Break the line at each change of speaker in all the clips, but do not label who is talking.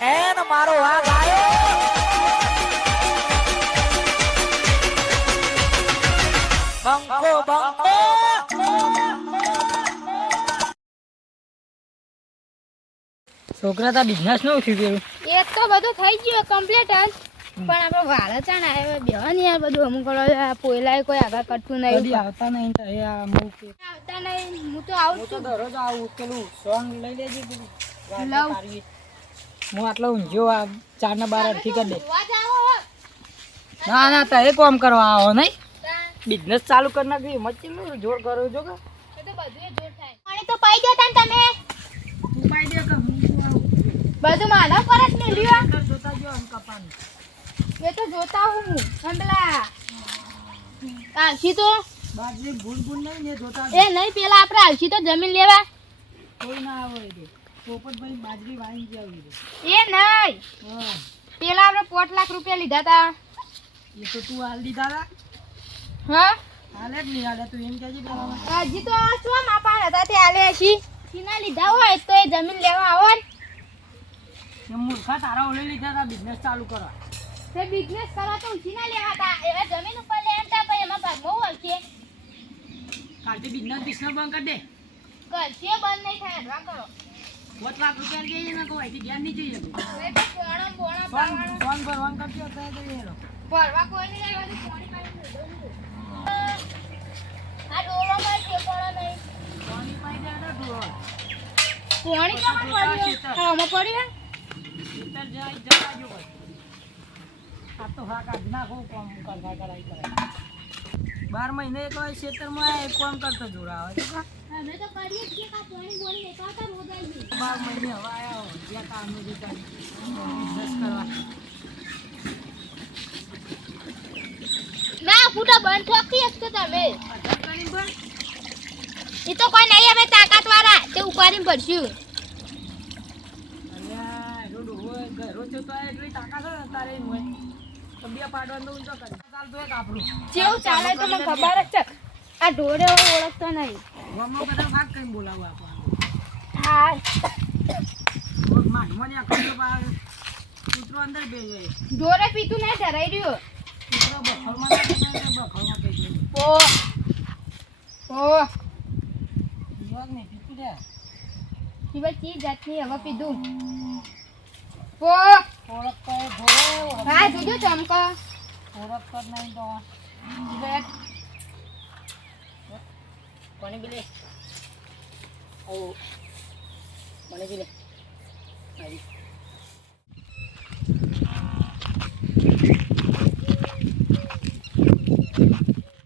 N મારો આ ગાયો બંકો બંકો.
છોકરા તા બિઝનેસનું થઈ પેલું
એ તો બધું થઈ ગયું કમ્પ્લીટ જ. પણ આપણે વાળા ચાણ આવ્યો બે ને યાર બધું અમુક પોયલાય કોઈ આગળ કરતું
કદી
નહીં
આવતા નહીં તો એ આ મૂક
આવતા નહીં હું તો આવું છું.
દરરોજ આવું પેલું સોંગ લઈ લેજે. તારી. હું આટલો ઊંઝ્યો આ ચાર ને બાર અડધી કરી દે. ના ના તારે કોમ કરવા આવો નહીં. બિઝનેસ ચાલુ કરી નાખી મચી જોર કરો છો કે
તો જોર થાય. પાણી તો પાઈ દેતા ને તમે.
પાઈ દે
બધું માનવ પર જ
જોતા જો આમ કપાનું.
એ તો જોતા હું પેલા આલસી તો.
બાજરી ભૂલ ભૂલ નહીં ને જોતા
એ નહીં પેલા આપણે આલસી તો જમીન લેવા.
કોઈ ના આવે પોપટભાઈ બાજરી વાળી જાવી દે
એ નહીં. પેલા આપણે પોટ લાખ રૂપિયા લીધા હતા
એ તો તું હાલ દીધા હતા
હા?
હાલે જ નહીં હાલે તું એમ કહેજે પેલા
હજી તો શું માપા હતા તે હાલે હશી સીના લીધા હોય તો એ જમીન લેવા આવો ને.
મૂર્ખા તારા ઓલે લીધા હતા બિઝનેસ ચાલુ કરવા
તે બિઝનેસ કરવા તો સીના લેવા તા એવા જમીન ઉપર લે એમ તા પછી એમાં ભાગમાં હોય છે
કાલથી બિઝનેસ બિઝનેસ બંધ કરી દે.
કરશે બંધ નહીં થાય કરો.
પાંચ લાખ રૂપિયા જઈએ ને અહીંથી નહીં જઈએ ફોન. ફોન કરજો તો
કોઈ નહીં. આ નહીં
પાઈ તો ઢોળ.
પોણી તો પડ્યું હા આમાં પડ્યું
ખેતર જાય જવા આ તો હા કાઢી નાખો કોમ કરવા કરાઈ કરે બાર મહિને એક વાર ખેતરમાં એક કામ કરતો જોડાવે કા?
અમે તો કરીએ જ કે આ પોણી બોણી લેતા રોજ આવી.
બાર મહિને હવે આયા હો જ્યાં કામ બિઝનેસ કરવા.
ના ફૂટા બંધ ઠોકી હશો તમે.
અઢાર કરીને ભર.
એ તો કોઈ નહીં અમે તાકાત વાળા તે ઉપાડીને ભરશું.
તો. તો તો
જેવું ચાલે તો મને ખબર જ છે. આ ઢોરે ઓળખતો નહીં.
ગામમાં બધા ભાગ કરીને બોલાવો આપણને. કૂતરો અંદર બેસી જાય.
ઢોરે પીતું નહીં ધરાઈ રહ્યું
કૂતરો બફરમાં બફરમાં બેસી.
ઓ ઓ
જીવાત નહીં, પીતું લે.
ચી જાતની હવે પીધું ઓ
ઓળખતો એ ઘોડો, ઓળખ-
હા જોજો ચમકો
ઓળખતો પર નહીં તો. કોની બી લે? ઓ, મને બી લે. આવી.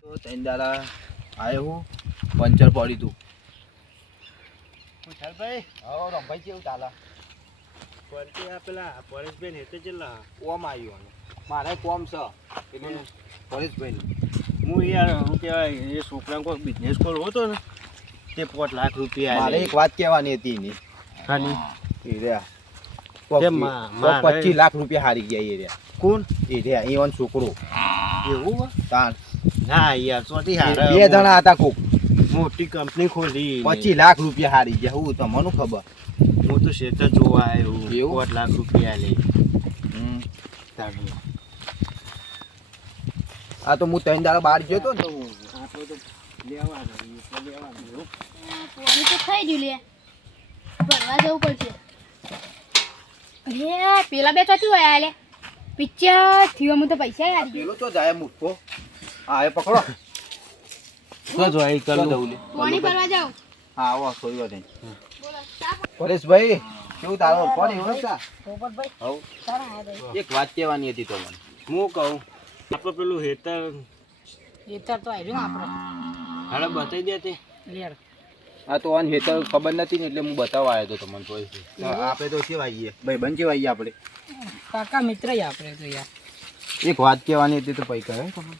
તો ત્રણ દાડા આવ્યો હું. પંચર પડી તું.
વિઠ્ઠલભાઈ
હવે રમભાઈ કેવું ચાલે?
પરથી આ પેલા પરેશભાઈ હેતે ચેલા
કોમ આવ્યો મારે કોમ છે. એટલે પરેશભાઈ
હું યાર શું કહેવાય એ છોકરાને કોઈ બિઝનેસ ખોલવો હતો ને તે પાંચ લાખ રૂપિયા
મારે એક વાત કહેવાની હતી એની.
ખાલી?
એ રહ્યા. પચીસ લાખ રૂપિયા હારી ગયા એ રહ્યા.
કોણ?
એ રહ્યા એવન છોકરો.
એવું?
તાણ.
ના યાર ચોથી
એ
હારા
બે જણા હતા કોક.
મોટી કંપની ખોલી
પચીસ લાખ રૂપિયા હારી ગયા. હું તમને ખબર?
હું તો શેતર જોવા આવ્યો.
એવું?
પાંચ લાખ રૂપિયા લઈ
હમ. આ તો હું ત્રણ દાડા બહાર ગયો તો ને. તો.
પાણી થઈ ગયું લે. ભરવા જવું પડશે. અરે પેલા બે ચોથી હોય આલે. પિક્ચર થયો હું તો પૈસા યાદ
પેલો તો જાય મૂર્ખો. હા એ પકડો.
તો જો એ
ચાલો દઉં લે.
પાણી ભરવા જાવ
હા આવો થોડી વાત નહીં. પરેશભાઈ કેવું તારો કોણ
પોપટભાઈ
હવ. એક વાત કહેવાની હતી તમને
હું કહું? આપણે પેલું હેતર.
હેતર તો આવ્યું આપણે.
હાડે બતાવી દે તે.
હા લેર.
આ તો આને હેતર ખબર નથી ને એટલે હું બતાવવા આવ્યો હતો તમને કોઈ આપણે તો છે આવીએ ભાઈ બંધ કેવા આવીએ આપણે?
કાકા મિત્ર જ આપણે તો યાર.
એક વાત કહેવાની હતી તો પૈ કહે. તમને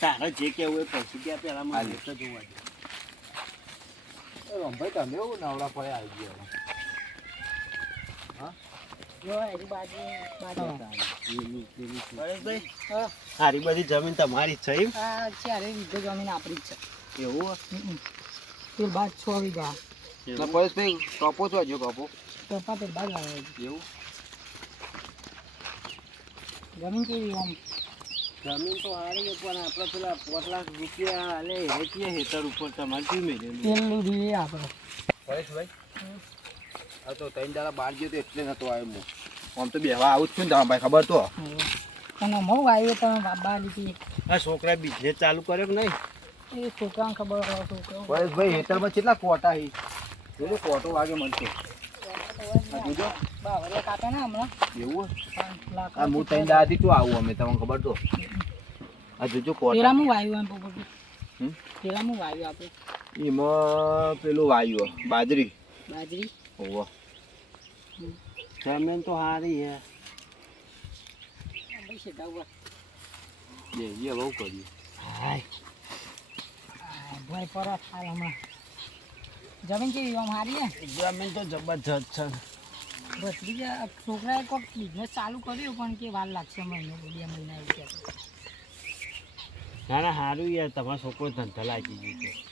તારે જે કેવું એ પછી ત્યાં પહેલાં
હાલે.
મને હેતર જોવા દે.
ભાઈ તમે એવું નવડા પડે આવી ગયા
જો એની બાજુ બાજુ
પરેશભાઈ
હા
સારી બધી જમીન તમારી જ છે
ચારે વીઘો જમીન આપણી જ છે.
એવું
તે બાદ છ વીઘા.
પરેશભાઈ ટોપો છો હજુ ટોપો.
કપા તો બાદ આવે
એવું?
જમીન કેવી આમ?
જમીન તો હારી છે પણ આપણે પેલા પાંચ લાખ રૂપિયા હાલે એ હેતર ઉપર તમારે શું મેળેલું
પેલું આપણે.
પરેશભાઈ? આ તો ત્રણ દાડા બહાર ગયો તો એટલે નતો આવ્યો હું. આમ તો બેવા આવું જ છું ને તમારા ભાઈ ખબર તો?
અને મગ આવ્યો તમે બાબા લીધી.
આ છોકરા બિઝનેસ ચાલુ કર્યો કે નહીં?
એ છોકરાને ખબર હોય છોકરો
ભાઈ હેતરમાં કેટલા કોટા હી જોજો કોટો વાગે મળશે જોજો.
બાવરિયા કાપે ને હમણાં.
એવું? આ હું ત્રણ દાડાથી તો આવું અમે તમને ખબર તો? આ જોજો કોટા
પેલામાં વાયુ એમ પોપટ
હમ?
પેલામાં વાયુ આપે
એમાં પેલું વાયુ બાજરી.
બાજરી.
જમીન તો હારી
હે.
જે જે બહુ કર્યું.
ભાઈ પરત હાલ હમણાં. જમીન કેવી આમ હારી હે?
જમીન તો જબરજસ્ત છે.
બસ બીજા છોકરાએ કોઈક બિઝનેસ ચાલુ કર્યો પણ કે વાર લાગશે મહિનો બે મહિના એવું કે.
ના ના સારું યાર તમારો છોકરો ધંધા લાગી ગયો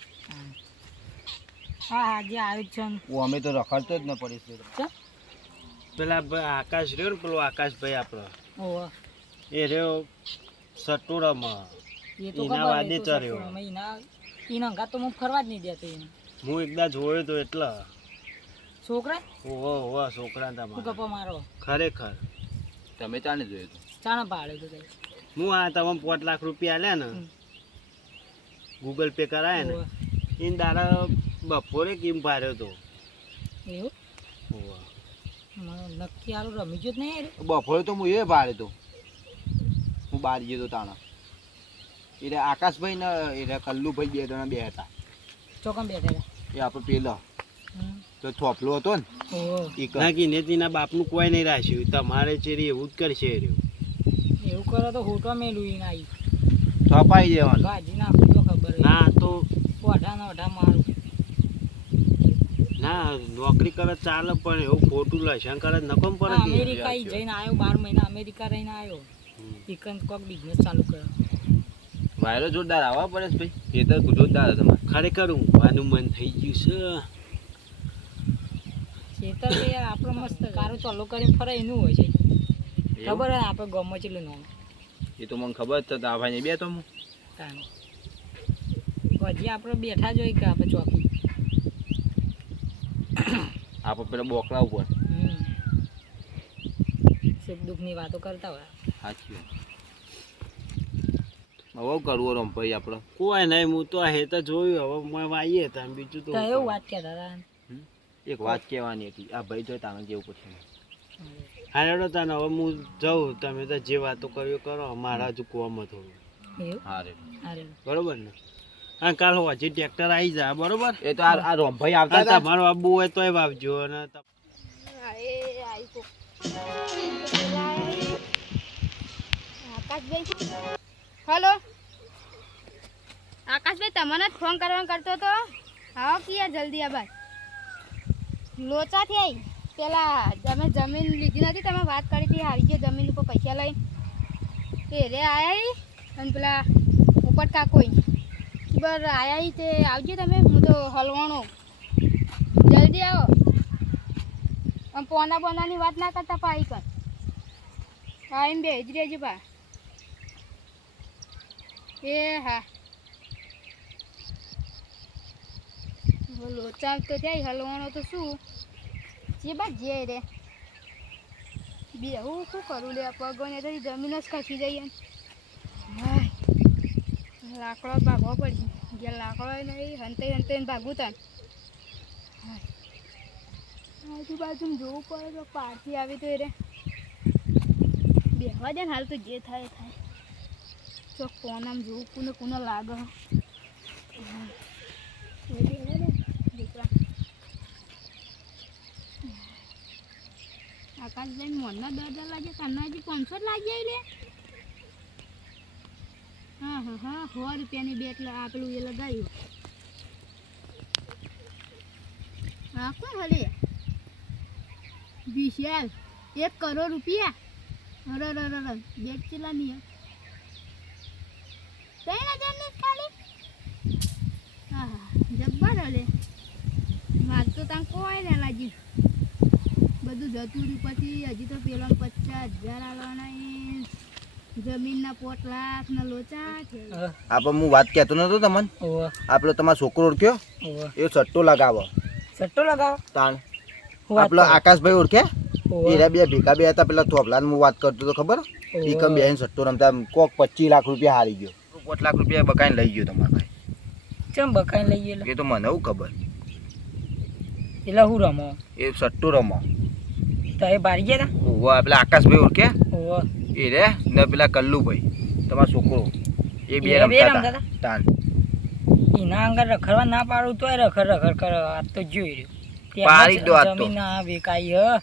હા હા જે.
ઓ અમે તો રખડતો જ ન પડીશું
પેલા આકાશ રહ્યો ને પેલો આકાશભાઈ આપણો
ઓહો
એ રહ્યો સટુરામાં. એના વાદે
તો
ચર્યો.
એના એના તો હું ફરવા જ નહીં દેતો એને
હું એકદા જોયો તો એટલે.
છોકરા?
ઓહો ઓહો છોકરા તમારો.
કપો મારો?
ખરેખર.
તમે ચાને જોયું તો?
પાડે તો
હું આ તમે પાંચ લાખ રૂપિયા લે ને ગૂગલ પે કરાય ને. એને દાડા બપોરે કેમ પાર્યો તો.
એવું? નક્કી હારું રમી ગયો જ નહીં
બપોરે તો હું એ ભાડે તો. હું બહાર ગયો તો તાણા. એટલે આકાશભાઈ ને એટલે કલ્લુભાઈ બે જણા બે હતા.
ચોકમ બેઠા હતા.
એ આપણે પેલો. તો થોપલો હતો ને
ના કિનેતીના બાપનું કોઈ નહીં રાખ્યું. તમારે ચેરી એવું જ કરશે રહ્યું.
એવું કરો તો હોટો મેલું એને આવી
થોપાઈ જવાનું
ભાજી નાખું તો ખબર
ના તો
ઓઢા ને ઓઢા મારું.
ના નોકરી કરે ચાલે પણ એવું ખોટું લસણ કરે નકમ પડે
હા, અમેરિકા જઈને આવ્યો બાર મહિના અમેરિકા રહીને આવ્યો. ચિકન કોક બિઝનેસ ચાલુ કર્યો.
વાયરો જોરદાર આવા પરેશભાઈ એ તો જોરદાર હતો તમારે.
ખરેખર ઊંઘવાનું મન થઈ ગયું છે.
ખેતર તો યાર આપણો મસ્ત કારો ચાલુ કરીને ફરે એનું હોય છે. ખબર હે આપણે ગમો ચેલું નામ.
એ તો મને ખબર છે તો આ ભાઈ બે તો હું.
હજી આપણે બેઠા જ હોય કે આપણે ચોકી.
આપણે પેલા બોકડા ઉપર.
સુખ દુઃખની વાતો કરતા હોય.
સાચી હવે કરવું રમ ભાઈ આપણે
કોઈ નહીં હું તો હેત જોયું. હવે મેં આવીએ હતા બીજું તો
એવું વાત કહેતા હતા
એક વાત કહેવાની હતી. આ ભાઈ જો તાને જેવું પૂછે
હારેડો તને હવે હું જાઉં. તમે તો જે વાતો કર્યો કરો મારા જ કોમ થોડું.
એવું?
હા રે
અરે
બરોબર ને? હા કાલ હજી ટ્રેક્ટર આવી જાય બરોબર?
એ તો આ રોમભાઈ આવતા હતા?
તમારો આબુ હોય તોય વાવજો
ને હલો? આકાશભાઈ તમને જ ફોન કરવાનો કરતો તો હા કિયા જલ્દી આ ભાઈ લોચા થઈ પેલા તમે જમીન લીધી નથી તમે વાત કરી હતી આવી ગયો જમીન ઉપર પૈસા લઈ એ રે આયા અને પેલા ઉપટ કાકોઈ બર આયા તે આવજો તમે, હું તો હલવાણો જલ્દી આવો. આમ પોના પોનાની વાત ના કરતા પાઈ કર. હા, એમ બે જ રહેજો પા એ હા. લોચા તો થાય હલવાનો તો શું? જે બા જે રે. બે હું શું કરું લે, પગોને તો જમીન જ ખસી જઈએ લાકડો ભાગવો પડી ગયા લાકડો નહીં હંતે હંતે ભાગવું તાન. આજુબાજુ જોવું પડે તો પારથી આવી તો રે. બેહવા દે ને હાલ તો જે થાય થાય. તો ફોન આમ જોવું, કોને કોને લાગે. આકાશભાઈ મોરના દસ હજાર લાગે તમને હજી પાંચસો જ લાગી આવી હા, સો રૂપિયાની બે એટલે આ પેલું એ લગાવ્યું હા કોણ હલે. વિશાલ એક કરોડ રૂપિયા. અરે અરે અરે બેગ ચેલા નહીં ત્રણ હજારની ખાલી? હા જબ્બર હલે. માર તો ત્યાં કોઈ ને લાગ્યું જતું રહ્યું હજી તો પેલો પચાસ હજાર આવવાના જમીનના લોચા છે.
આપણે હું વાત કહેતો નતો તમને. આપણે તમારો છોકરો ઓળખ્યો? એ સટ્ટો લગાવો.
સટ્ટો લગાવો?
તાણ. આપણો આકાશભાઈ ઓળખે? એરા બે ભેગા બે હતા પેલા થોપલા હું વાત કરતો તો ખબર?
ઓહો.
બે સટ્ટો રમતા કોક પચીસ લાખ રૂપિયા હારી ગયો. પાંચ લાખ રૂપિયા બકાઈને લઈ ગયો તમારા ભાઈ.
ચમ બકાઈને લઈ ગયો
એ તો મને હું ખબર.
એટલે હું રમો?
એ સટ્ટો રમો.
તો એ બારી ગયા હતા
ઓવા પેલા આકાશભાઈ ઓળખે?
ઓહો,
એ રે ને પેલા કલ્લુભાઈ તમારો છોકરો. એ બે રમતા
રમતા
હતા? તાન.
એના આગળ રખડવા ના પાડું તોય રખડ રખડ કર આ તો જોઈ રહ્યો.
પાડી દો આ તો.
આ વેકાઈ હ.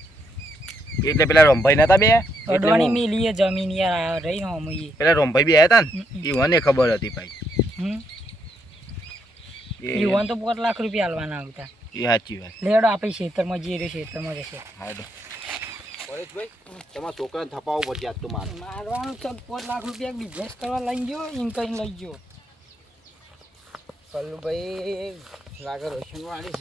એટલે પેલા રોમભાઈ નતા બે?
અડવાની
હું-
મિલી જમીન યાર રહી નો હમણાં
પેલા રોમભાઈ બે આવ્યા હતા. ને? એ મને ખબર હતી ભાઈ.
હમ. યુવાન તો પોત લાખ રૂપિયા હાલવાના આવતા.
એ સાચી વાત.
લેડો આપી ખેતરમાં જે રહ્યો ખેતરમાં જશે
હા તો પરેશભાઈ તમારા છોકરાને થપાવો પડશે આજ તો મારે.
મારવાનું છે પાંચ લાખ રૂપિયા બિઝનેસ કરવા લઈ ગયો એમ કઈ લઈ ગયો.
પલ્લુભાઈ લાગે રોશન વાળી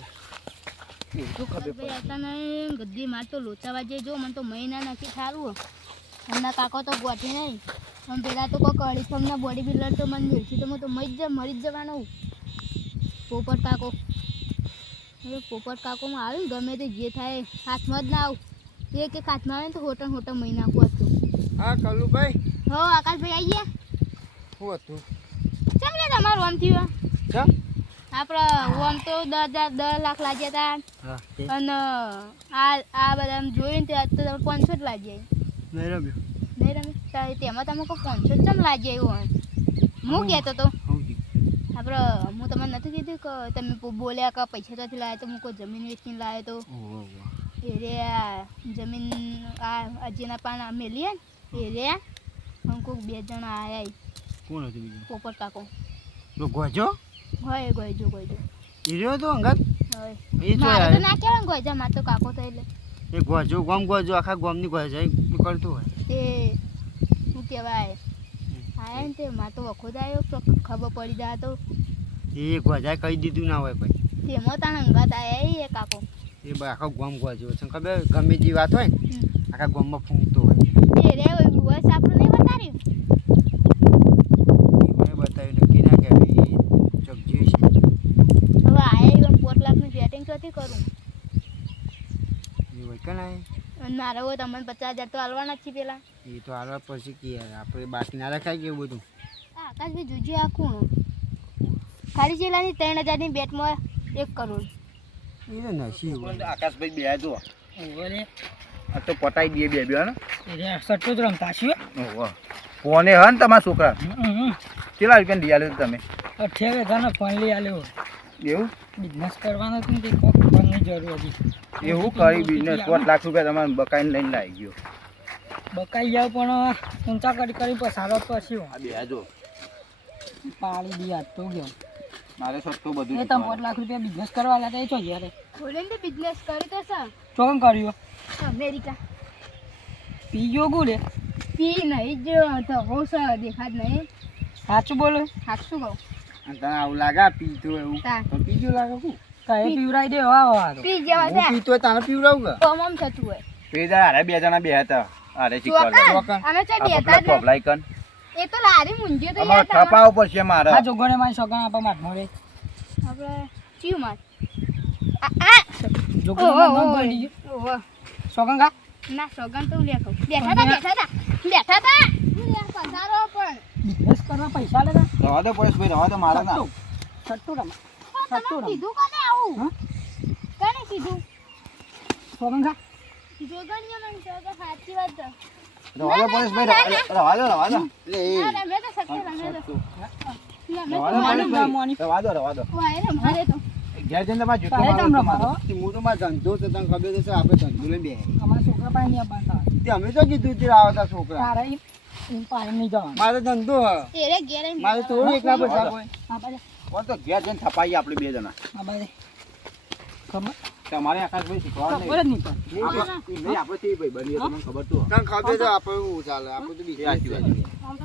છે શું ખબર
ભાઈ ગદ્દી માર તો લોચા વાજે મને તો મહિના નથી સારું એમના કાકો તો ગોઠી નહીં. પણ પેલા તો કોઈ અડીફમના બોડી બિલ્ડર તો મને મિલથી તો હું તો મરી જ મરી જ જવાનો પોપટ કાકો. પોપટ કાકોમાં આવ્યું ગમે તે જે થાય હાથમાં જ ના આવું. એ એક હાથમાં આવે ને તો હોટલ હોટલ મહી નાખું હતું
હા કલુભાઈ?
હો આકાશભાઈ આવી ગયા?
શું હતું?
ચમ લે તમારું આમ થયું
ચમ?
આપણે ઓમ તો દસ હજાર દસ લાખ લાગ્યા હતા અને આ આ બધા જોયું ને તો તમે પાંચસો જ લાગ્યા
નહીં રમ્યો.
નહીં રમે તારે તેમાં તમે કોઈ પાંચસો જ ચમ લાગ્યા એવું હું કહેતો તો. આપણે હું તમને નથી કીધું કે તમે બોલ્યા કે પૈસા નથી લાવ્યા તો હું કોઈ જમીન વેચીને લાવ્યો તો? એ રે જમીન આ અજીના પાન મેલી ને એ રે હું કોઈક બે જણા આયા
કોણ હતું બીજું?
પોપટ કાકો.
તો ગોજો?
હોય ગોઈજો ગોઈજો
એ રહ્યો તો અંગત? એ
તો ના કહેવાય ને ગોઈજા મારે તો કાકો થઈ લે
એ ગોજો ગોમ ગોજો આખા ગોમની ગોજો કરતું હોય.
તે શું કહેવાય? આયા ને તે મારે તો વખોદ આવ્યો તો ખબર પડી જાય તો
એ ગોજા કહી દીધું ના હોય કોઈ.
તેમાં તાણ અંગત આયા એ કાકો.
એ આખો ગોમ ગોજો છે. ખબર? ગમે જે વાત હોય ને આખા ગોમમાં ફૂંકતો હોય.
એ રે વસ આપણું નહીં બતાવ્યું
નક્કી ના કહેવાય. એ છે.
હવે આયા પોત લાખનું સેટિંગ ક્યાંથી કરું?
એ હોય કે ના
મારે હોય તમને પચાસ હજાર તો હાલવાના જ છે પેલા.
એ તો હાલવા પછી કે આપણે બાકી ના રખાય કે બધું?
આકાશ આકાશભાઈ જોજો આ કોણ? ખાલી જિલ્લાની ત્રણ હજારની બેટમાં એક કરોડ.
એ નસીબ
આકાશભાઈ બે જો આ તો પટાઈ દઈએ બે બે ને.
સટ્ટો જ રમતા છીએ
કોને હે ને તમારા છોકરા? કેટલા રૂપિયા લઈ આલ્યો તમે?
અઠ્યાવીસ હજારનો ફોન લઈ આલ્યો.
એવું?
બિઝનેસ કરવાનો હતું ને કોક ફોનની જરૂર હતી.
એવું કરી બિઝનેસ પાંચ લાખ રૂપિયા તમારે બકાઈને લઈને લાવી ગયો.
બકાઈ જાવ પણ ઊંચા કરી કરી પસારો પછી
આ બે જો
પાડી દી તો ગયો.
મારે સસ્તું બધું
એ તમે પાંચ લાખ રૂપિયા બિઝનેસ કરવા લાગે છો યારે
ખોલીને તો બિઝનેસ કરી તો સર
ચોકન કર્યો?
અમેરિકા.
પી ગયો ગુડે?
પી નહીં જો તો હો દેખાત નહીં
સાચું બોલો.
સાચું કહું?
તને આવું લાગે પીતું એવું. તો પી પીજો લાગે કુ
કઈ પીવરાઈ દે વાહ વાહ તો.
પી જેવા
હું
છે
પીતો હોય તને પીવડાવું કે?
કોમ આમ થતું હોય.
પેલા અરે બે જણા બે હતા અરે
ચોકન અમે તો
આ
દેતા એ તો લારી મુંજ્યો તો યાર તમારે.
થપાવો છે મારે.
આ જોગણે મારી સગન આપા માર મોરે
આપણે ચિયું માર? આ આ.
જોગણે
ઓહો.
બોલી
ઓહો.
સગન કા
ના સોગન તો હું લેખો. બેઠા તા બેઠા તા બેઠા તા. હું યાર પધારો પણ
બિઝનેસ કરવા પૈસા લેતા
રવા દો પરેશભાઈ રવા દો મારે ના
સટ્ટુ રમા.
છટ્ટુ
રમ.
કીધું કોને આવું? કોને કીધું?
સગન કા
મને કહે સાચી વાત છે
રવા દો પરેશભાઈ રવા દો રવા દો
એટલે એ
ના રમે તો સત્ય રમે તો રમે
રવા
તો
દો
માનું
પરેશભાઈ.
મોની.
રવા દો રવા દો
વાય રમાડે તો.
ઘેર જઈને તમારે જૂઠું
તારે
મારો.
હું તો મારા ધંધો છે તને ખબર છે આપણે ધંધો લઈને બે
અમારા છોકરા પાસે નહીં આપવાના
તે અમે તો કીધું છે આવતા છોકરા?
તારે
મારે ધંધો મારે થોડું એકલા પૈસા કોઈ.
આ બાજુ
કોણ તો ઘેર જઈને થપાઈએ આપણે બે જણા.
ખબર?
તમારે આકાશભાઈ શીખવાડવા
ખબર જ નહીં પણ
આપણે આપણે ભાઈ બની તમને ખબર તો
તને ખબર તો આપણે હું ચાલે આપણે તો
બીજી આખી વાત.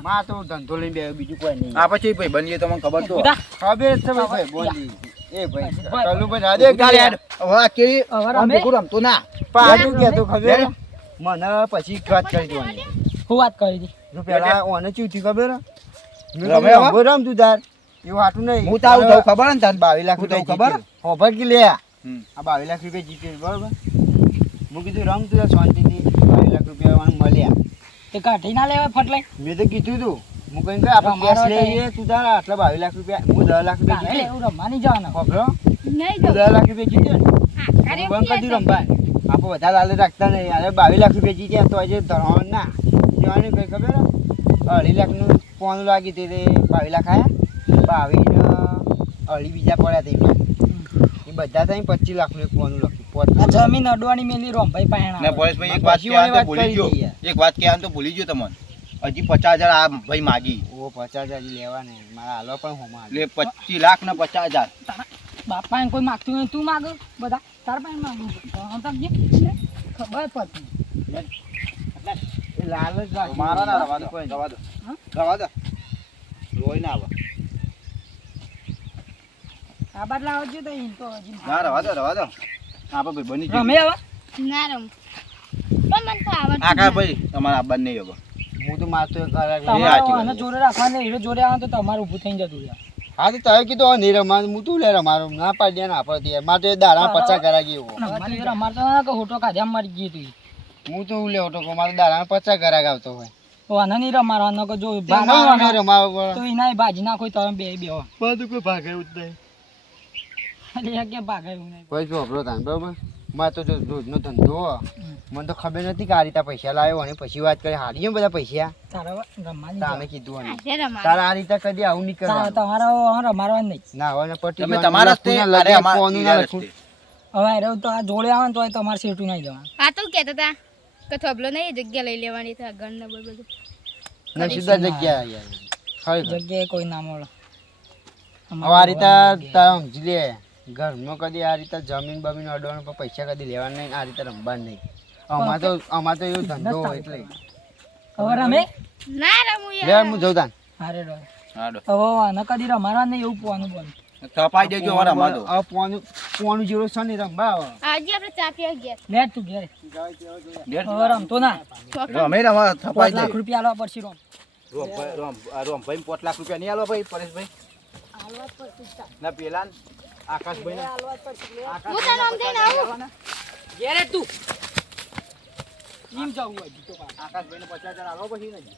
માં તો ધંધો લઈને બે બીજું કોઈ નહીં.
આપણે છે ભાઈ બનીએ તમને ખબર તો.
ખબર જ છે ભાઈ બોલી.
એ ભાઈ
પછી ભાઈ.
રાધે ગાડી હવે કેવી
હવે
આમ
રમે?
ના. પણ આ શું ખબર? મને પછી વાત કરી દેવાની
હું વાત કરી હતી
જો ઓને ચેવું થયું ખબર હે?
રમે?
રમતું તાર. એવું હાટું નહીં.
હું તો ખબર ને તને
બાવીસ લાખ
તો ખબર?
ખબર? હોભર કે લે. આ બાવીસ લાખ રૂપિયા જીત્યો બરોબર? હું કીધું રમ તું શાંતિથી બાવીસ લાખ રૂપિયા મળ્યા.
તે કાઢી ના લેવાય ફટલાઈ
મેં તો કીધું તું હું કઈ આપણે કેશ લઈએ તું તારા આટલા બાવીસ લાખ રૂપિયા હું દસ લાખ રૂપિયા જીત્યો
એવું રમવાની જવાના.
ખબરો? દસ લાખ રૂપિયા જીત્યો ને? બંધ કરી રમવા. આપણે વધારે લાલે રાખતા નહીં. અરે બાવીસ લાખ રૂપિયા જીત્યા તો આજે ના. કઈ ખબર? અઢી લાખનું પોનું લાગી તે બાવીસ લાખ આવ્યા બાવીસ અઢી બીજા પડ્યા તે. એ બધા થઈ પચીસ લાખનું એક કોનું લખ્યું.
આ જમીન અડવાની મેલી રોમભાઈ પાયણ
ને ભાઈ એક વાત તો ભૂલી ગયો. એક વાત કહેવાનું તો ભૂલી ગયો તમને. હજી પચાસ હજાર આ ભાઈ માગી.
ઓ પચાસ હજાર લેવા ને મારા હાલો પણ માગ.
એટલે પચીસ લાખ ને પચાસ હજાર.
બાપા એને કોઈ માગતું નહીં તું માગ બધા. તાર પાસે માગું. ખબર પડતી.
લાલચ
મારા ના રવા દો
કોઈ
રવા દો. રવા દો. રોઈ ના આવે
આ બાદ લાવજો તો ઈન તો હજી.
ના રવા દો રવા દો. આપણે ભાઈ બની
રમે હવે?
ના રમ. પણ મને તો આવડતું
આખા
ના.
ભાઈ તમારા આબાદ નહીં
હું તો મારતો એક
આને રાખવાને હીરો જોડે આવે તો તમારે ઊભું થઈ જતું
હા તો તમે કીધું નહીં રમવાનું. હું તું લે રમારું ના પાડી દે ના દે મારે તો દાડા
રમવાની તો ના કે હોટો કાઢ્યા મરી ગઈ તું
હું તો લેવો તો મારે દાડા પચાસ કરાગ આવતો હોય.
આને નહીં રમાડવાનો કે જો ભાગવાનો
રમાવો
તો એના ભાજી નાખો તમે બે બે
બધું કોઈ ભાગે એવું નહીં.
એટલે કે ભાગે એવું નહીં.
પછી જો અભરો થાય બરોબર મારે તો જો દૂધનો ધંધો મને તો ખબર નથી કે આ રીતે પૈસા લાવ્યો અને પછી વાત કરી હારી બધા પૈસા. તમે કીધું. તારા આ રીતે કદી આવું નહીં કરવા
તમારા તમારે નહીં.
ના હવે પટી
તમે તમારા.
હવે રહ્યું તો આ જોડે આવે તો તમારે સેટું નહીં જવાનું
આ તો કહેતા હતા કે થોભલો નહીં જગ્યા લઈ લેવાની છે આગળ ને બધું
ના સીધા જગ્યા યાર
જગ્યાએ કોઈ ના મળે.
હવે આ રીતે તારે સમજી લે. ઘરમાં કદી આ રીતે જમીન બમીન અડવાનું પણ પૈસા કદી લેવાના નહીં આ રીતે રમવાનું નહીં. અમાર તો અમાર તો એવો ધંધો હોય એટલે.
હવે રમે?
ના રમું યાર.
હું જઉં તાન.
હારે
રો
હવે આને કદી રમાડવા નહીં એવું પોવાનું બોલ.
કપાઈ દેજો હવે રમવા દો
હવે પોનું પોનું જીરો છે ને રમવા હવે
આજે આપણે ચા પીવા ગયા.
લે તું ઘેર. હવે રમતો ના.
રમે રમા
પાંચ
થપાઈ દે.
લાખ રૂપિયા આલવા પડશે રોમ.
રોમ રોમ આ રોમભાઈ પાંચ લાખ રૂપિયા નહીં આલો ભાઈ પરેશભાઈ? ના પેલા ને. આકાશભાઈ ને.
હું તને આમ જઈને આવું.
ઘેરે તું. એમ જવું હોય
આકાશભાઈ ને પચાસ હજાર આલો પછી નહીં.